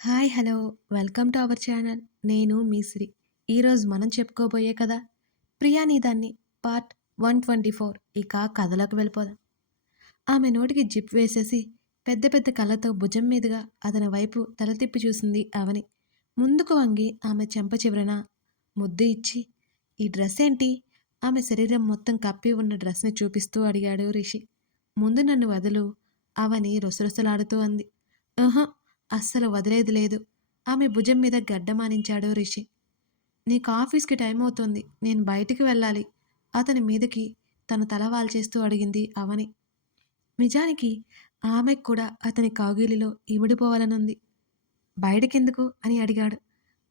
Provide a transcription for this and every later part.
Hi hello. Welcome to our channel. నేను మీ శ్రీ ఈరోజు మనం చెప్పుకోబోయే కదా ప్రియా దాన్ని పార్ట్ వన్ ట్వంటీ ఫోర్. ఇక కథలోకి వెళ్ళిపోదాం. ఆమె నోటికి జిప్ వేసేసి పెద్ద పెద్ద కళ్ళతో భుజం మీదుగా అతని వైపు తల తిప్పి చూసింది అవని ముందుకు వంగి ఆమె చెంప చివరన ముద్దు ఇచ్చి ఈ డ్రెస్ ఏంటి? ఆమె శరీరం మొత్తం కప్పి ఉన్న డ్రెస్ని చూపిస్తూ అడిగాడు రిషి. ముందు నన్ను వదులు అవని రొసరొసలాడుతూ అంది. ఆహా అస్సలు వదిలేదు లేదు. ఆమె భుజం మీద గడ్డమానించాడు రిషి. నీకు ఆఫీస్కి టైం అవుతుంది. నేను బయటికి వెళ్ళాలి. అతని మీదకి తన తల వాల్చేస్తూ అడిగింది అవని. నిజానికి ఆమెకు కూడా అతని కాగిలిలో ఇమిడిపోవాలనుంది. బయటకెందుకు? అని అడిగాడు.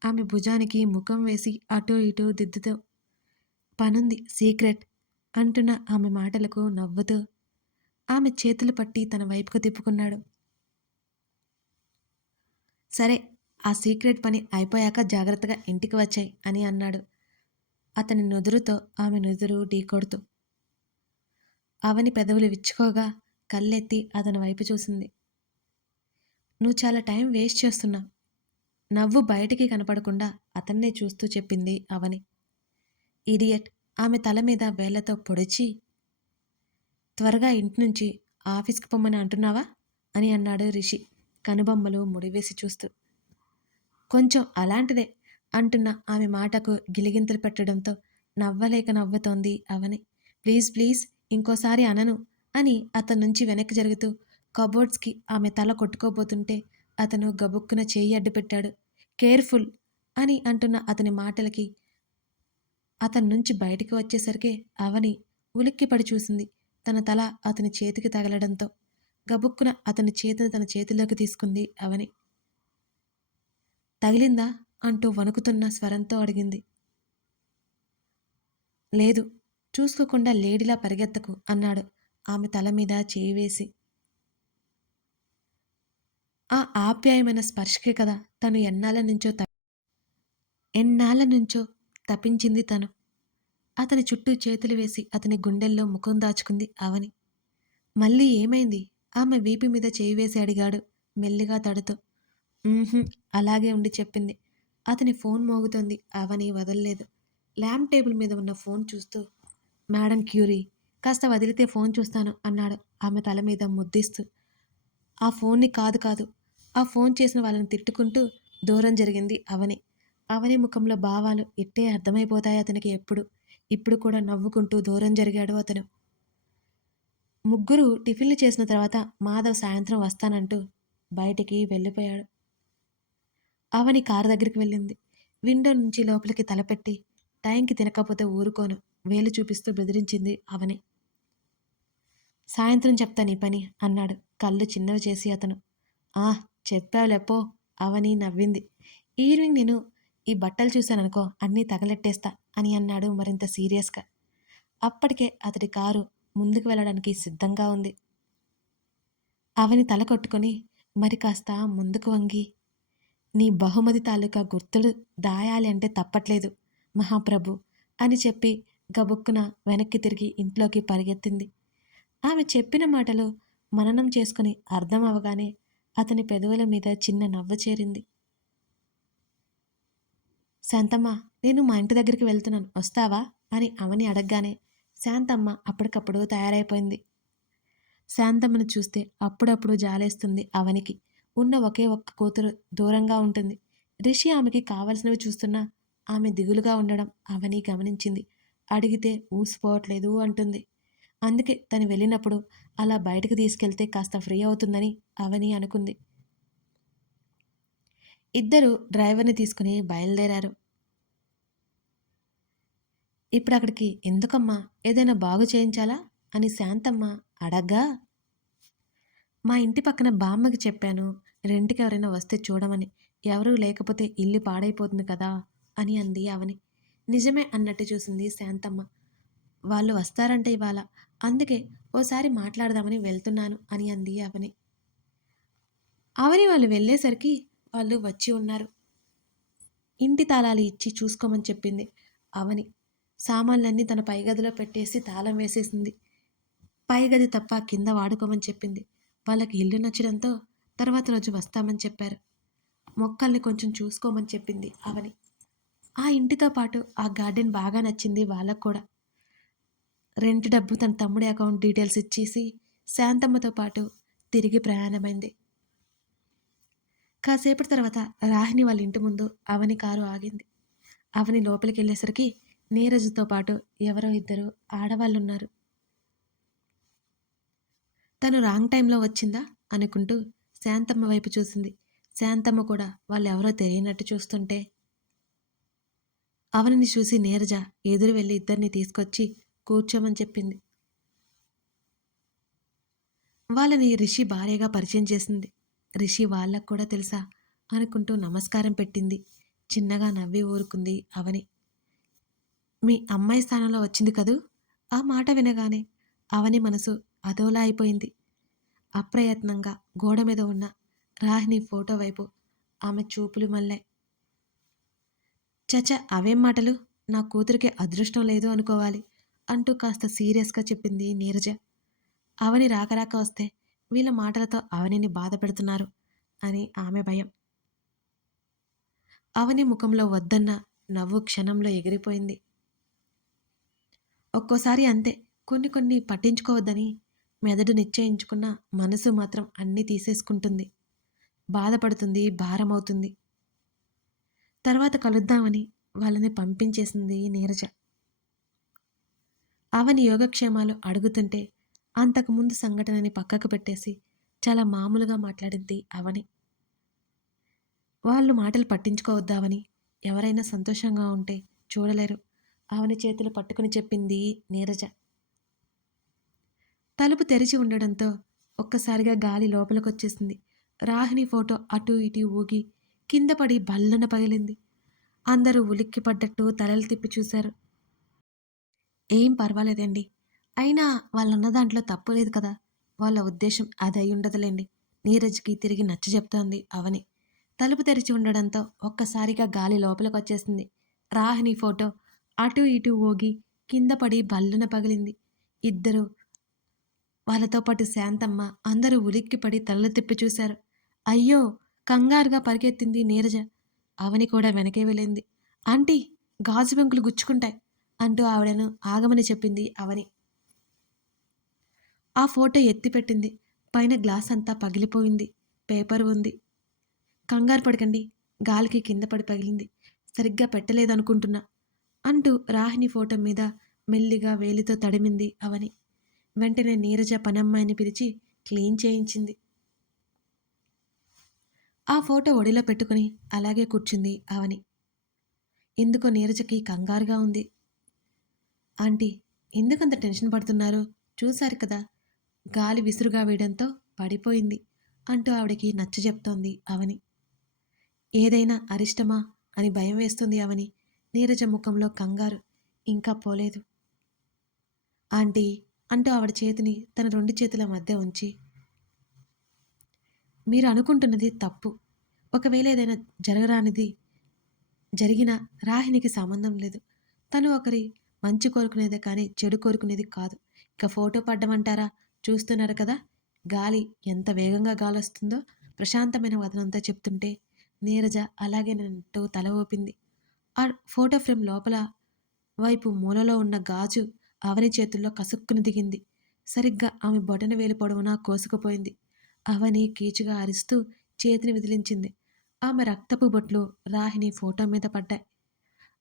ఆమె భుజానికి ముఖం వేసి అటూ ఇటూ దిద్దుతూ పనుంది సీక్రెట్ అంటున్న ఆమె మాటలకు నవ్వుతూ ఆమె చేతులు పట్టి తన వైపుకు తిప్పుకున్నాడు. సరే ఆ సీక్రెట్ పని అయిపోయాక జాగ్రత్తగా ఇంటికి వచ్చాయి అని అన్నాడు. అతని నుదురుతో ఆమె నుదురు ఢీకొడుతూ అవని పెదవులు విచ్చుకోగా కళ్ళెత్తి అతని వైపు చూసింది. నువ్వు చాలా టైం వేస్ట్ చేస్తున్నావు. నవ్వు బయటికి కనపడకుండా అతన్నే చూస్తూ చెప్పింది అవని. ఇడియట్ ఆమె తల మీద వేళ్ళతో పొడిచి త్వరగా ఇంటి నుంచి ఆఫీస్కి పొమ్మని అంటున్నావా? అని అన్నాడు రిషి. కనుబొమ్మలు ముడివేసి చూస్తూ కొంచెం అలాంటిదే అంటున్న ఆమె మాటకు గిలిగింతలు పెట్టడంతో నవ్వలేక నవ్వుతోంది అవని. ప్లీజ్ ప్లీజ్ ఇంకోసారి అనను అని అతని నుంచి వెనక్కి జరుగుతూ కబోర్డ్స్కి ఆమె తల కొట్టుకోబోతుంటే అతను గబుక్కున చేయి అడ్డుపెట్టాడు కేర్ఫుల్ అని అంటున్న అతని మాటలకి అతని నుంచి బయటికి వచ్చేసరికి అవని ఉలిక్కిపడి చూసింది. తన తల అతని చేతికి తగలడంతో గబుక్కున అతని చేతిని తన చేతిలోకి తీసుకుంది అవని. తగిలిందా? అంటూ వణుకుతున్న స్వరంతో అడిగింది. లేదు చూసుకోకుండా లేడిలా పరిగెత్తకు అన్నాడు ఆమె తల మీద చేయి వేసి. ఆ ఆప్యాయమైన స్పర్శకే కదా తను ఎన్నాళ్ళ నుంచో ఎన్నాళ్ళ నుంచో తప్పించింది తను. అతని చుట్టూ చేతులు వేసి అతని గుండెల్లో ముఖం దాచుకుంది అవని. మళ్ళీ ఏమైంది? ఆమె వీపు మీద చేయి వేసి అడిగాడు మెల్లిగా తడుతూ. అలాగే ఉండి చెప్పింది. అతని ఫోన్ మోగుతోంది అవని వదల్లేదు. ల్యాంప్ టేబుల్ మీద ఉన్న ఫోన్ చూస్తూ మేడం క్యూరీ కాస్త వదిలితే ఫోన్ చూస్తాను అన్నాడు ఆమె తల మీద ముద్దిస్తూ. ఆ ఫోన్ని కాదు కాదు ఆ ఫోన్ చేసిన వాళ్ళని తిట్టుకుంటూ దూరం జరిగింది అవని. అవని ముఖంలో భావాలు ఇట్టే అర్థమైపోతాయి అతనికి ఎప్పుడు. ఇప్పుడు కూడా నవ్వుకుంటూ దూరం జరిగాడు అతను. ముగ్గురు టిఫిన్లు చేసిన తర్వాత మాధవ్ సాయంత్రం వస్తానంటూ బయటికి వెళ్ళిపోయాడు. అవని కారు దగ్గరికి వెళ్ళింది. విండో నుంచి లోపలికి తలపెట్టి టైంకి తినకపోతే ఊరుకోను వేలు చూపిస్తూ బెదిరించింది అవని. సాయంత్రం చెప్తా నీ పని అన్నాడు. కళ్ళు చిన్నవి చేసి అతను. ఆ చెప్పావులేపో అవని నవ్వింది. ఈవినింగ్ నేను ఈ బట్టలు చూశాననుకో అన్నీ తగలెట్టేస్తా అని అన్నాడు మరింత సీరియస్గా. అప్పటికే అతడి కారు ముందుకు వెళ్ళడానికి సిద్ధంగా ఉంది. అవని తల కొట్టుకొని మరి కాస్త ముందుకు వంగి నీ బహుమతి తాలూకా గుర్తులు దాయాలి అంటే తప్పట్లేదు మహాప్రభు అని చెప్పి గబుక్కున వెనక్కి తిరిగి ఇంట్లోకి పరిగెత్తింది. ఆమె చెప్పిన మాటలు మననం చేసుకుని అర్థం అవగానే అతని పెదవుల మీద చిన్న నవ్వు చేరింది. శాంతమ్మ నేను మా ఇంటి దగ్గరికి వెళ్తున్నాను వస్తావా? అని అవని అడగగానే శాంతమ్మ అప్పటికప్పుడు తయారైపోయింది. శాంతమ్మను చూస్తే అప్పుడప్పుడు జాలేస్తుంది అవనికి. ఉన్న ఒకే ఒక్క కూతురు దూరంగా ఉంటుంది. రిషి ఆమెకి కావలసినవి చూస్తున్నా ఆమె దిగులుగా ఉండడం అవని గమనించింది. అడిగితే ఊసిపోవట్లేదు అంటుంది. అందుకే తను వెళ్ళినప్పుడు అలా బయటకు తీసుకెళ్తే కాస్త ఫ్రీ అవుతుందని అవని అనుకుంది. ఇద్దరు డ్రైవర్ని తీసుకుని బయలుదేరారు. ఇప్పుడు అక్కడికి ఎందుకమ్మా? ఏదైనా బాగు చేయించాలా? అని శాంతమ్మ అడగ్గా మా ఇంటి పక్కన బామ్మకి చెప్పాను రెంటికి ఎవరైనా వస్తే చూడమని. ఎవరూ లేకపోతే ఇల్లు పాడైపోతుంది కదా? అని అంది అవని నిజమే అన్నట్టు చూసింది శాంతమ్మ. వాళ్ళు వస్తారంటే ఇవాళ. అందుకే ఓసారి మాట్లాడదామని వెళ్తున్నాను అని అంది అవని అవని వాళ్ళు వెళ్ళేసరికి వాళ్ళు వచ్చి ఉన్నారు. ఇంటి తాళాలు ఇచ్చి చూసుకోమని చెప్పింది అవని సామాన్లన్నీ తన పైగదిలో పెట్టేసి తాళం వేసేసింది. పైగది తప్ప కింద వాడుకోమని చెప్పింది. వాళ్ళకి ఇల్లు నచ్చడంతో తర్వాత రోజు వస్తామని చెప్పారు. మొక్కల్ని కొంచెం చూసుకోమని చెప్పింది అవని. ఆ ఇంటితో పాటు ఆ గార్డెన్ బాగా నచ్చింది వాళ్ళకు కూడా. రెంట్ డబ్బు తన తమ్ముడి అకౌంట్ డీటెయిల్స్ ఇచ్చేసి శాంతమ్మతో పాటు తిరిగి ప్రయాణమైంది. కాసేపటి తర్వాత రాహిణి వాళ్ళ ఇంటి ముందు అవని కారు ఆగింది. అవని లోపలికి వెళ్ళేసరికి నీరజ్తో పాటు ఎవరో ఇద్దరు ఆడవాళ్ళు ఉన్నారు తను రాంగ్ టైంలో వచ్చిందా అనుకుంటూ శాంతమ్మ వైపు చూసింది. శాంతమ్మ కూడా వాళ్ళు ఎవరో తెలియనట్టు చూస్తుంటే అవనిని చూసి నీరజ ఎదురు వెళ్ళి ఇద్దరిని తీసుకొచ్చి కూర్చోమని చెప్పింది. వాళ్ళని రిషి భార్యగా పరిచయం చేసింది. రిషి వాళ్ళకు కూడా తెలుసా అనుకుంటూ నమస్కారం పెట్టింది. చిన్నగా నవ్వి ఊరుకుంది అవని. మీ అమ్మాయి స్థానంలో వచ్చింది కదూ? ఆ మాట వినగానే అవని మనసు అదోలా అయిపోయింది. అప్రయత్నంగా గోడ మీద ఉన్న రాహిణి ఫోటో వైపు ఆమె చూపులు మళ్ళాయి. చచ అవేం మాటలు? నా కూతురికి అదృష్టం లేదు అనుకోవాలి అంటూ కాస్త సీరియస్గా చెప్పింది నీరజ. అవని రాకరాక వస్తే వీళ్ళ మాటలతో అవనిని బాధ పెడుతున్నారు అని ఆమె భయం. అవని ముఖంలో వద్దన్న నవ్వు క్షణంలో ఎగిరిపోయింది. ఒక్కోసారి అంతే. కొన్ని కొన్ని పట్టించుకోవద్దని మెదడు నిశ్చయించుకున్న మనసు మాత్రం అన్నీ తీసేసుకుంటుంది. బాధపడుతుంది భారమవుతుంది. తర్వాత కలుద్దామని వాళ్ళని పంపించేసింది నీరజ. అవని యోగక్షేమాలు అడుగుతుంటే అంతకుముందు సంఘటనని పక్కకు పెట్టేసి చాలా మామూలుగా మాట్లాడింది అవని. వాళ్ళు మాటలు పట్టించుకోవద్దామని ఎవరైనా సంతోషంగా ఉంటే చూడలేరు. అవని చేతులు పట్టుకుని చెప్పింది నీరజ. తలుపు తెరిచి ఉండడంతో ఒక్కసారిగా గాలి లోపలికొచ్చేసింది. రాహిణి ఫోటో అటు ఇటు ఊగి కింద పడి బల్లన పగిలింది. అందరూ ఉలిక్కి పడ్డట్టు తలలు తిప్పి చూశారు. ఏం పర్వాలేదండి. అయినా వాళ్ళన్న దాంట్లో తప్పు లేదు కదా. వాళ్ళ ఉద్దేశం అది అయి ఉండదులేండి. నీరజ్కి తిరిగి నచ్చ చెప్తోంది అవని. తలుపు తెరిచి ఉండడంతో ఒక్కసారిగా గాలి లోపలికి వచ్చేసింది రాహిణి ఫోటో అటు ఇటు ఊగి కింద పడి బల్లున పగిలింది. ఇద్దరు వాళ్ళతో పాటు శాంతమ్మ అందరూ ఉలిక్కిపడి తలలు తిప్పి చూశారు. అయ్యో! కంగారుగా పరిగెత్తింది నీరజ. అవని కూడా వెనకే వెళ్ళింది. ఆంటీ గాజు బెంకులు గుచ్చుకుంటాయి అంటూ ఆవిడను ఆగమని చెప్పింది అవని. ఆ ఫోటో ఎత్తిపెట్టింది. పైన గ్లాస్ అంతా పగిలిపోయింది. పేపర్ ఉంది. కంగారు పడకండి. గాలికి కింద పడి పగిలింది. సరిగ్గా పెట్టలేదనుకుంటున్నా. అంటూ రాహిణి ఫోటో మీద మెల్లిగా వేలితో తడిమింది అవని. వెంటనే నీరజ పనమ్మాయిని పిలిచి క్లీన్ చేయించింది. ఆ ఫోటో ఒడిలో పెట్టుకుని అలాగే కూర్చుంది అవని. ఎందుకో నీరజకి కంగారుగా ఉంది. ఆంటీ ఎందుకంత టెన్షన్ పడుతున్నారు? చూశారు కదా గాలి విసురుగా వేయడంతో పడిపోయింది అంటూ ఆవిడకి నచ్చ చెప్తోంది అవని. ఏదైనా అరిష్టమా? అని భయం వేస్తుంది అవని. నీరజ ముఖంలో కంగారు ఇంకా పోలేదు. ఆంటీ అంటూ ఆవిడ చేతిని తన రెండు చేతుల మధ్య ఉంచి మీరు అనుకుంటున్నది తప్పు. ఒకవేళ ఏదైనా జరగరానిది జరిగిన రాహినికి సంబంధం లేదు. తను ఒకరి మంచి కోరుకునేదే కానీ చెడు కోరుకునేది కాదు. ఇక ఫోటో పడ్డమంటారా? చూస్తున్నారు కదా. గాలి ఎంత వేగంగా గాలి వస్తుందో ప్రశాంతమైన వదనంతో చెప్తుంటే నీరజ అలాగే నన్ను తల ఊపింది. ఆ ఫోటో ఫ్రేమ్ లోపల వైపు మూలలో ఉన్న గాజు అవని చేతుల్లో కసుక్కుని దిగింది. సరిగ్గా ఆమె బొటన వేలు పొడవునా కోసుకుపోయింది. అవని కీచుగా అరుస్తూ చేతిని విదిలించింది. ఆమె రక్తపు బొట్లు రాహిని ఫోటో మీద పడ్డాయి.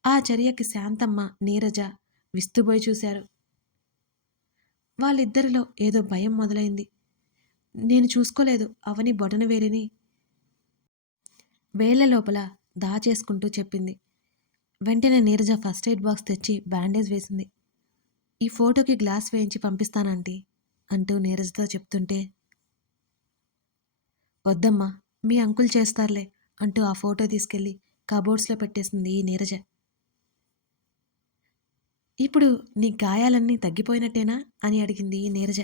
ఆ చర్యకి శాంతమ్మ నీరజ విస్తుబోయి చూశారు. వాళ్ళిద్దరిలో ఏదో భయం మొదలైంది. నేను చూసుకోలేదు అవని బొటన వేలిని వేళ్ళ లోపల దాచేసుకుంటూ చెప్పింది. వెంటనే నీరజ ఫస్ట్ ఎయిడ్ బాక్స్ తెచ్చి బ్యాండేజ్ వేసింది. ఈ ఫోటోకి గ్లాస్ వేయించి పంపిస్తానంటీ అంటూ నీరజతో చెప్తుంటే వద్దమ్మా మీ అంకుల్ చేస్తారులే అంటూ ఆ ఫోటో తీసుకెళ్ళి కబోర్డ్స్లో పెట్టేసింది ఈ నీరజ. ఇప్పుడు నీ గాయాలన్నీ తగ్గిపోయినట్టేనా? అని అడిగింది ఈ నీరజ.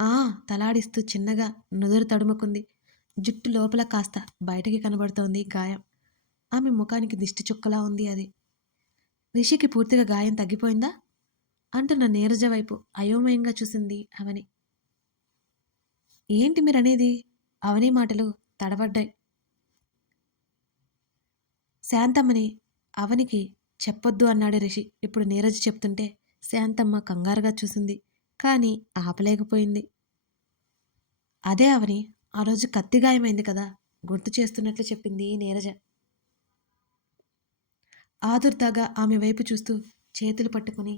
ఆ తలాడిస్తూ చిన్నగా నుదురు తడుముకుంది. జుట్టు లోపల కాస్త బయటకి కనబడుతోంది గాయం. ఆమె ముఖానికి దిష్టి చుక్కలా ఉంది అది. రిషికి పూర్తిగా గాయం తగ్గిపోయిందా? అంటున్న నీరజ వైపు అయోమయంగా చూసింది అవని. ఏంటి మీరనేది? అవని మాటలు తడబడ్డాయి. శాంతమ్మని అవనికి చెప్పొద్దు అన్నాడు రిషి. ఇప్పుడు నీరజ్ చెప్తుంటే శాంతమ్మ కంగారుగా చూసింది. కానీ ఆపలేకపోయింది. అదే అవని ఆ రోజు కత్తి గాయమైంది కదా గుర్తు చేస్తున్నట్లు చెప్పింది నీరజ. ఆదుర్దాగా ఆమె వైపు చూస్తూ చేతులు పట్టుకుని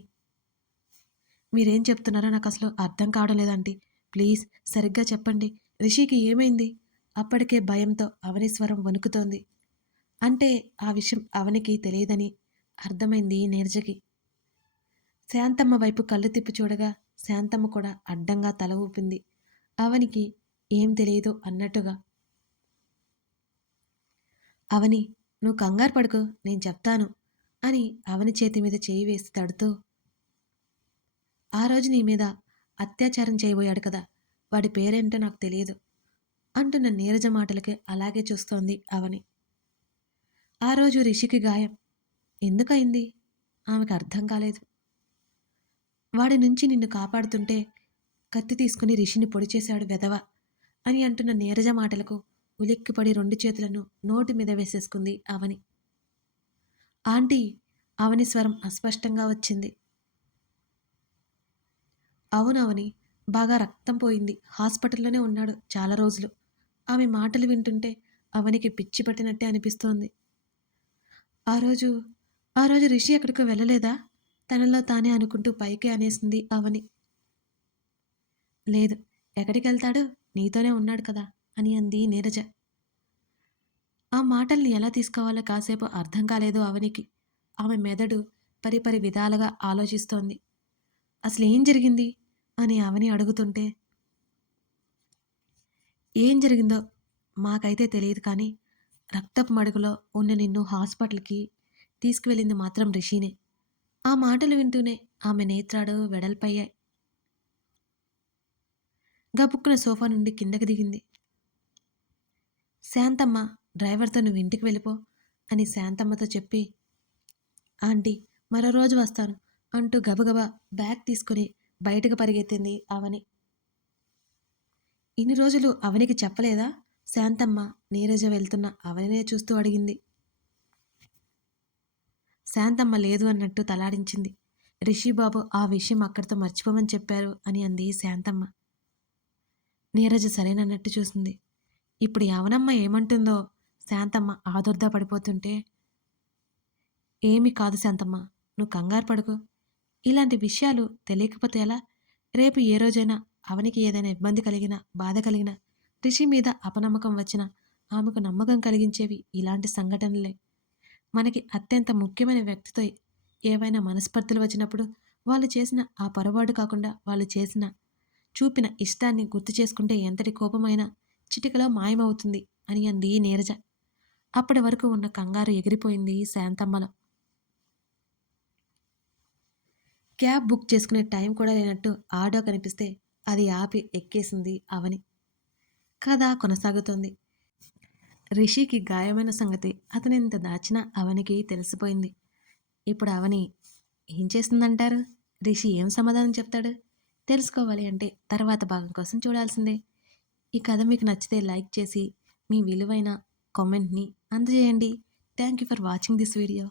మీరేం చెప్తున్నారో నాకు అసలు అర్థం కావడం లేదండి ప్లీజ్ సరిగ్గా చెప్పండి. రిషికి ఏమైంది? అప్పటికే భయంతో అవని స్వరం వణుకుతోంది. అంటే ఆ విషయం అవనికి తెలియదని అర్థమైంది నీరజకి. శాంతమ్మ వైపు కళ్ళు తిప్పి చూడగా శాంతమ్మ కూడా అడ్డంగా తల ఊపింది. అవనికి ఏం తెలియదు అన్నట్టుగా. అవని నువ్వు కంగారు పడుకో నేను చెప్తాను అని అవని చేతి మీద చేయి వేసి తడుతూ. ఆ రోజు నీ మీద అత్యాచారం చేయబోయాడు కదా వాడి పేరేంటో నాకు తెలియదు అంటున్న నీరజ మాటలకి అలాగే చూస్తోంది అవని. ఆ రోజు రిషికి గాయం ఎందుకయింది? ఆమెకు అర్థం కాలేదు. వాడి నుంచి నిన్ను కాపాడుతుంటే కత్తి తీసుకుని రిషిని పొడి చేశాడు వెధవ. అని అంటున్న నీరజ మాటలకు ఉలిక్కిపడి రెండు చేతులను నోటి మీద వేసేసుకుంది అవని. ఆంటీ అవని స్వరం అస్పష్టంగా వచ్చింది. అవునవని బాగా రక్తం పోయింది. హాస్పిటల్లోనే ఉన్నాడు చాలా రోజులు. ఆమె మాటలు వింటుంటే అవనికి పిచ్చి పట్టినట్టే అనిపిస్తోంది. ఆ రోజు ఆ రోజు రిషి ఎక్కడికో వెళ్ళలేదా? తనలో తానే అనుకుంటూ పైకి అనేసింది అవని. లేదు ఎక్కడికి వెళ్తాడు? నీతోనే ఉన్నాడు కదా అని అంది నీరజ. ఆ మాటల్ని ఎలా తీసుకోవాలో కాసేపు అర్థం కాలేదు అవనికి. ఆమె మెదడు పరిపరి విధాలుగా ఆలోచిస్తోంది. అసలు ఏం జరిగింది? అని అవని అడుగుతుంటే ఏం జరిగిందో మాకైతే తెలియదు కానీ రక్తపు మడుగులో ఉన్న నిన్ను హాస్పిటల్కి తీసుకువెళ్ళింది మాత్రం రిషినే. ఆ మాటలు వింటూనే ఆమె నేత్రాడు వెడల్పయ్యాయి. గబుక్కున సోఫా నుండి కిందకి దిగింది. శాంతమ్మ డ్రైవర్తో నువ్వు ఇంటికి వెళ్ళిపో అని శాంతమ్మతో చెప్పి ఆంటీ మరో రోజు వస్తాను అంటూ గబగబా బ్యాగ్ తీసుకుని బయటకు పరిగెత్తింది అవని. ఇన్ని రోజులు అవనికి చెప్పలేదా? శాంతమ్మ నీరజ వెళ్తున్న అవనినే చూస్తూ అడిగింది. శాంతమ్మ లేదు అన్నట్టు తలాడించింది. రిషిబాబు ఆ విషయం అక్కడితో మర్చిపోమని చెప్పారు అని అంది శాంతమ్మ. నీరజ సరేనన్నట్టు చూసింది. ఇప్పుడు యవనమ్మ ఏమంటుందో శాంతమ్మ ఆదుర్దా పడిపోతుంటే ఏమీ కాదు శాంతమ్మ నువ్వు కంగారు పడుకు. ఇలాంటి విషయాలు తెలియకపోతే ఎలా? రేపు ఏ రోజైనా అవనికి ఏదైనా ఇబ్బంది కలిగినా బాధ కలిగినా రిషి మీద అపనమ్మకం వచ్చినా ఆమెకు నమ్మకం కలిగించేవి ఇలాంటి సంఘటనలే. మనకి అత్యంత ముఖ్యమైన వ్యక్తితో ఏవైనా మనస్పర్ధలు వచ్చినప్పుడు వాళ్ళు చేసిన ఆ పొరపాటు కాకుండా వాళ్ళు చేసిన చూపిన ఇష్టాన్ని గుర్తు చేసుకుంటే ఎంతటి కోపమైనా చిటికలో మాయమవుతుంది అని అంది నీరజ. అప్పటి వరకు ఉన్న కంగారు ఎగిరిపోయింది శాంతమ్మలో. క్యాబ్ బుక్ చేసుకునే టైం కూడా లేనట్టు ఆటో కనిపిస్తే అది ఆపి ఎక్కేసింది అవని. కథ కొనసాగుతోంది. రిషికి గాయమైన సంగతి అతను ఇంత దాచినా అవనికి తెలిసిపోయింది. ఇప్పుడు అవని ఏం చేస్తుందంటారు? రిషి ఏం సమాధానం చెప్తాడు? తెలుసుకోవాలి అంటే తర్వాత భాగం కోసం చూడాల్సిందే. ఈ కథ మీకు నచ్చితే లైక్ చేసి మీ విలువైన కామెంట్ని అందజేయండి. Thank you for watching this video.